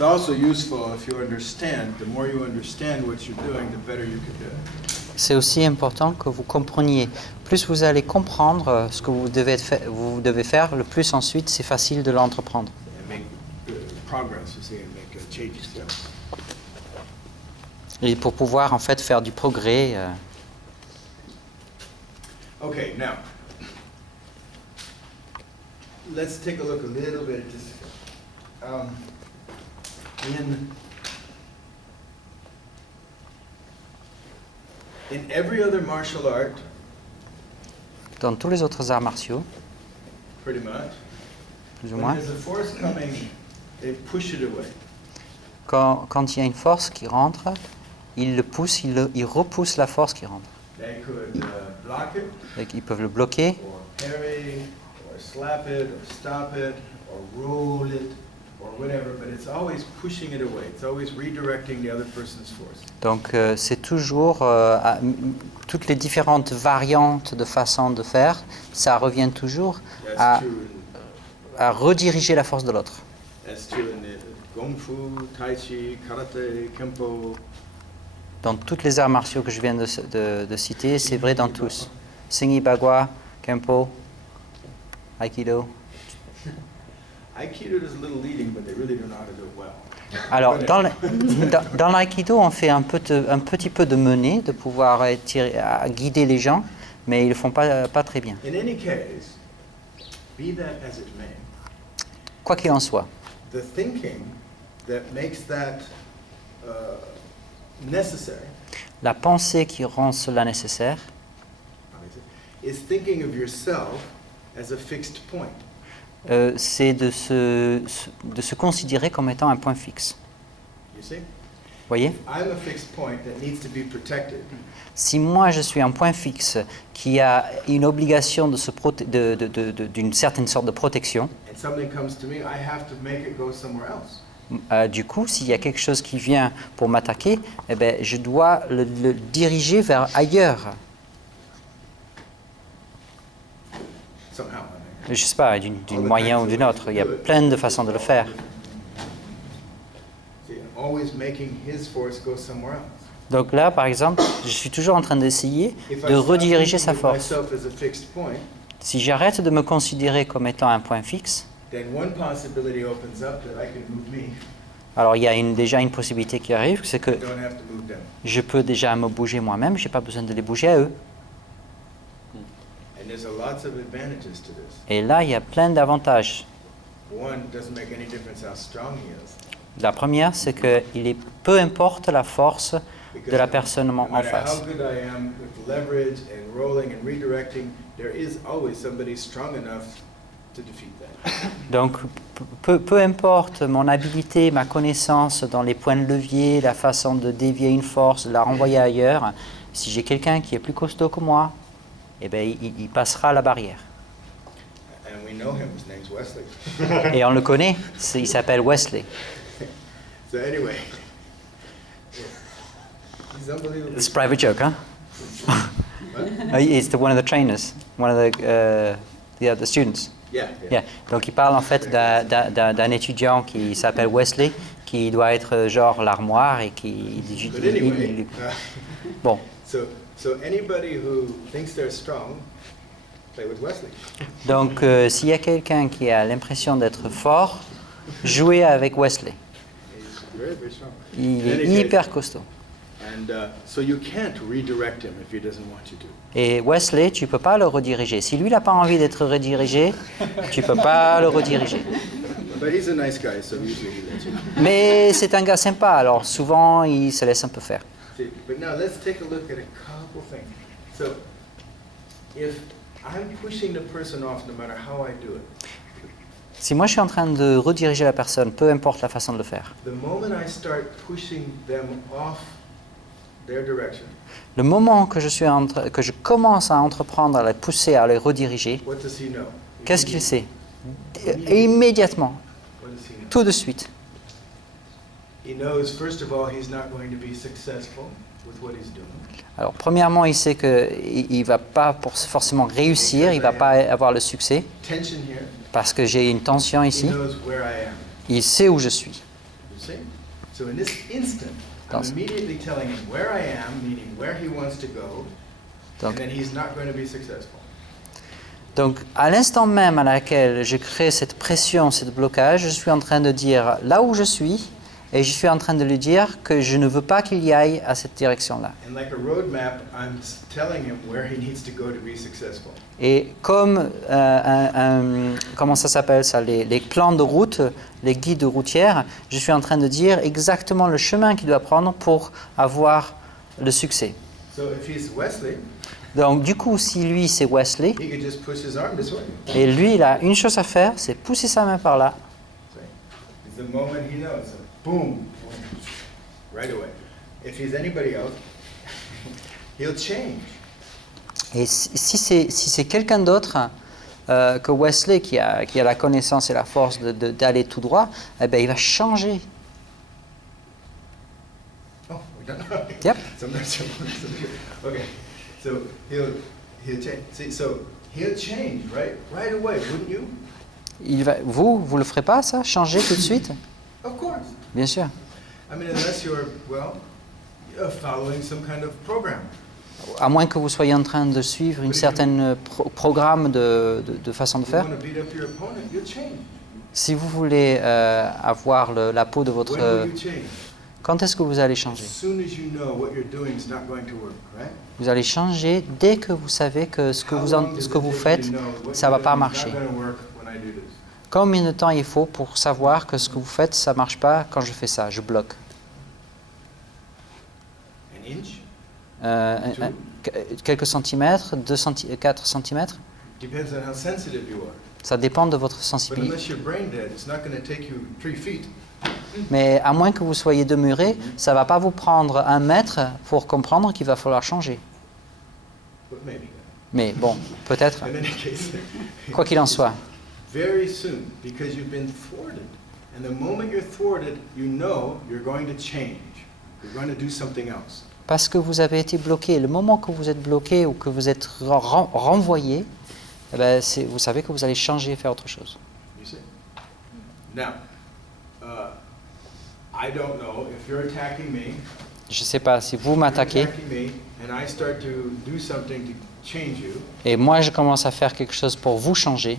It's also useful if you understand. The more you understand what you're doing, the better you can do it. C'est aussi important que vous compreniez. Plus vous allez comprendre ce que vous devez faire, le plus ensuite c'est facile de l'entreprendre. And make progress, you see, and make changes. Yeah. Et pour pouvoir en fait faire du progrès. Okay, now let's take a look a little bit at this. In every other martial art, Dans tous les autres arts martiaux, pretty much, plus ou when moins, there's a force coming, they push it away. quand il y a une force qui rentre, il le pousse, il repousse la force qui rentre. They could block it, Donc, ils peuvent le bloquer, or parry, or slap it, or stop it, or roll it, or whatever, but it's always pushing it away. It's always redirecting the other person's force. donc c'est toujours toutes les différentes variantes de façon de faire, ça revient toujours That's true à rediriger la force de l'autre. that's true in the Kung Fu, Tai Chi, Karate, Kempo. Dans toutes les arts martiaux que je viens de citer, c'est vrai dans tous. Singi Bagua, Kempo, Aikido. Aikido does a little leading, but they really don't know how to do it well. Alors, dans l'aïkido, on fait un petit peu de menée, de pouvoir guider les gens, mais ils ne le font pas très bien. In any case, be that as it may, Quoi qu'il en soit, the thinking that makes that necessary la pensée qui rend cela nécessaire, is thinking of yourself as a fixed point. c'est de se considérer comme étant un point fixe. You see? Voyez? I'm a fixed point that needs to be protected. Si moi je suis un point fixe qui a une obligation d'une certaine sorte de protection, And something comes to me, I have to make it go somewhere else. du coup, s'il y a quelque chose qui vient pour m'attaquer, eh ben, je dois le diriger vers ailleurs. Somehow. Je ne sais pas, d'une moyen ou d'une autre. Il y a plein de façons de le faire. See, always making his force go somewhere else. Donc là, par exemple, je suis toujours en train d'essayer If de I stop rediriger thinking sa of force. myself as a fixed point, Si j'arrête de me considérer comme étant un point fixe, then one possibility opens up that I can move me. alors il y a déjà une possibilité qui arrive, c'est que I don't have to move them. je peux déjà me bouger moi-même, je n'ai pas besoin de les bouger à eux. And there's lots of advantages to this. Et là, il y a plein d'avantages. One, it doesn't make any difference how strong he is. La première, c'est que peu importe la force de la personne No en matter face. how good I am with leverage and rolling and redirecting, there is always somebody strong enough to defeat that. Donc, peu importe mon habilité, ma connaissance dans les points de levier, la façon de dévier une force, de la renvoyer ailleurs, si j'ai quelqu'un qui est plus costaud que moi, eh ben, il passera la barrière. And we know him, his name's Wesley. Et on le connaît, il s'appelle Wesley. So anyway, he's unbelievable. It's a private joke, huh? He's one of the trainers, one of the students. Yeah, Yeah. Donc il parle en fait d'un étudiant qui s'appelle Wesley, qui doit être genre l'armoire et qui... But anyway, Bon, so anybody who thinks they're strong, play with Wesley. donc s'il y a quelqu'un qui a l'impression d'être fort, jouez avec Wesley. He's very, very strong. Il In est any case, hyper costaud. And so you can't redirect him if he doesn't want you to. Et Wesley, tu peux pas le rediriger. Si lui, il n'a pas envie d'être redirigé, tu peux pas le rediriger. But he's a nice guy, so usually he lets you. Mais c'est un gars sympa, alors souvent, il se laisse un peu faire. See, but now let's take a look at a couple things. So if I'm pushing the person off no matter how I do it, Si moi, je suis en train de rediriger la personne, peu importe la façon de le faire, the moment I start pushing them off their direction, le moment que que je commence à entreprendre à les pousser, à les rediriger, what does he know? qu'est-ce qu'il sait? Immédiatement, What does he know? tout de suite. He knows, first of all, he's not going to be successful with what he's doing. Alors, premièrement, il sait qu'il ne va pas forcément réussir, il ne va pas avoir le succès, Tension here. parce que j'ai une tension He ici. knows where I am. Il sait où je suis. You see? So in this instant, I'm Dans- immediately telling him where I am, meaning where he wants to go, and Donc, then he's not going to be successful. donc, à l'instant même à laquelle je crée cette pression, ce blocage, je suis en train de dire là où je suis, et je suis en train de lui dire que je ne veux pas qu'il y aille à cette direction-là. And like a roadmap, I'm telling him where he needs to go to be successful. Et comme, comment ça s'appelle ça, les plans de route, les guides routières, je suis en train de dire exactement le chemin qu'il doit prendre pour avoir le succès. So if he's Wesley, Donc du coup, si lui c'est Wesley, he could just push his arm this way. et lui il a une chose à faire, c'est pousser sa main par là. It's the moment he knows. Boom, right away. If he's anybody else, he'll change. Et si c'est quelqu'un d'autre que Wesley qui a la connaissance et la force d'aller tout droit, eh ben, il va changer. Oh, we're done. Yep. Sometimes. Okay, so he'll change. See, so he'll change right away, wouldn't you? Vous le ferez pas ça, changer tout de suite? Of course. Bien sûr. I mean, unless you're following some kind of program. À moins que vous soyez en train de suivre une certaine programme de façon de You faire. want to beat up your opponent, you'll change. Si vous voulez avoir la peau de votre... When will you change? Quand est-ce que vous allez As changer? soon as you know what you're doing is not going to work, right? Vous allez changer dès que vous savez que ce que How long does ce que it vous take faites, you to know what ça ne va you're pas doing is marcher. not going to work when I do this? Combien de temps il faut pour savoir que ce que vous faites, ça ne marche pas quand je fais ça, je bloque? An inch? Quelques centimètres, 4 centimètres, Depends on how sensitive you are. ça dépend de votre But sensibilité. unless you're brain dead, it's not going to take you 3 feet. Mais à moins que vous soyez demeuré, ça ne va pas vous prendre 1 mètre pour comprendre qu'il va falloir changer. But maybe. Mais bon, peut-être, In any case, quoi qu'il en soit. very soon, because you've been thwarted. And the moment you're thwarted, you know you're going to change. You're going to do something else. Parce que vous avez été bloqué. Le moment que vous êtes bloqué ou que vous êtes renvoyé, eh ben, vous savez que vous allez changer et faire autre chose. You see? Now, I don't know if you're attacking me. Je ne sais pas si vous You're m'attaquez attacking me, and I start to do something to change you. et moi je commence à faire quelque chose pour vous changer.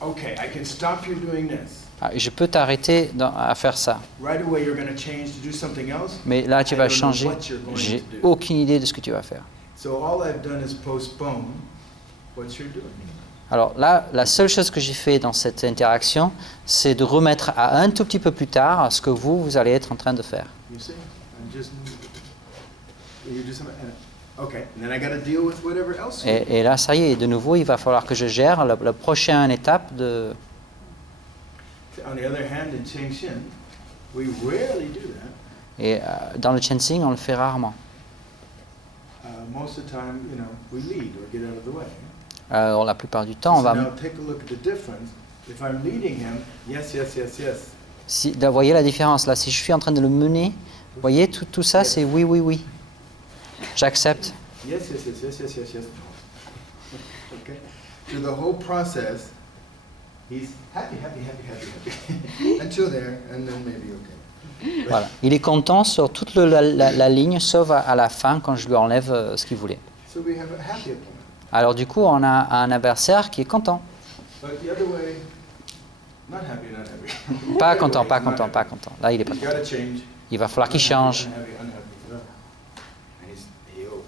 Okay, I can stop you doing this. Ah, je peux t'arrêter à faire ça. Right away, you're going to change to do something else. Mais là tu I vas don't know changer. what you're going J'ai to do. aucune idée de ce que tu vas faire. So all I've done is postpone what you're doing. Alors là, la seule chose que j'ai fait dans cette interaction, c'est de remettre à un tout petit peu plus tard ce que vous allez être en train de faire. You see? I'm just you do something. Okay, and then I got to deal with whatever else. Et là, ça y est, de nouveau, il va falloir que je gère la prochaine étape de... On the other hand, in Chengxian, we rarely do that. Et dans le Chensing, on le fait rarement. Most of the time, we lead or get out of the way. Alors, la plupart du temps, on So va... now take a look at the difference. If I'm leading him, yes, yes, yes, yes. Vous voyez la différence là, si je suis en train de le mener, vous voyez, tout ça, c'est oui, oui, oui. J'accepte. Yes, yes, yes, yes, yes, yes, yes. Okay. Through the whole process, he's happy, happy, happy, happy, happy. Until there, and then maybe okay. Voilà. Il est content sur toute la ligne, sauf à la fin, quand je lui enlève ce qu'il voulait. So we have a happy opponent. Alors du coup, on a un adversaire qui est content. But the other way, not happy, not happy. Pas The other content, way, pas he's not content, happy. pas content. Là, il est pas He's content. got to change. Il va falloir qu'il Unhappy, change. unhappy, unhappy. And he'll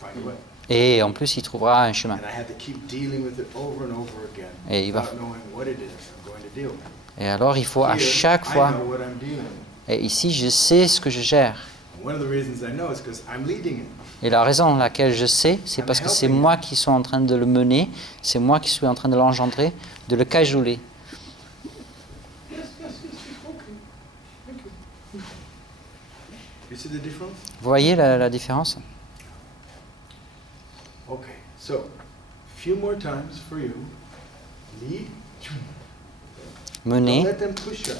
find a way. Et en plus, il trouvera un chemin. And I have to keep dealing with it over and over again Et il va- without knowing what it is I'm going to deal with. Et alors, il faut à Here, chaque I fois... know what I'm dealing with. Et ici, je sais ce que je gère. And one of the reasons I know is because I'm leading him. Et la raison pour laquelle je sais, c'est parce que c'est moi qui suis en train de le mener, c'est moi qui suis en train de l'engendrer, de le cajoler. Yes, yes, yes, okay. Thank you. You see the difference? Vous voyez la différence? Okay, so a few more times for you. Lead. Don't Mener. let them push you.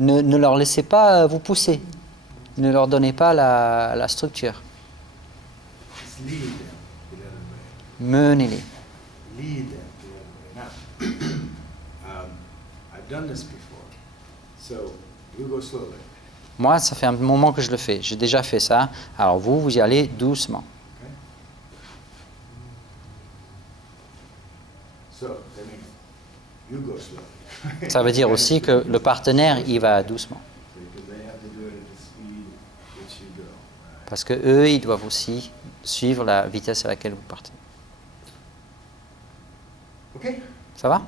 Ne leur laissez pas vous pousser. Ne leur donnez pas la structure. Just lead them the other way. Menez-les. Lead them the other way. Now, I've done this before. So You go slowly. Moi, ça fait un moment que je le fais. J'ai déjà fait ça. Alors vous, vous y allez doucement. Okay? So that means you go slowly. Ça veut dire aussi que le partenaire, il va doucement. Because they have to do it at the speed which you go. Right? Parce que eux, ils doivent aussi suivre la vitesse à laquelle vous partez. Okay? Ça va?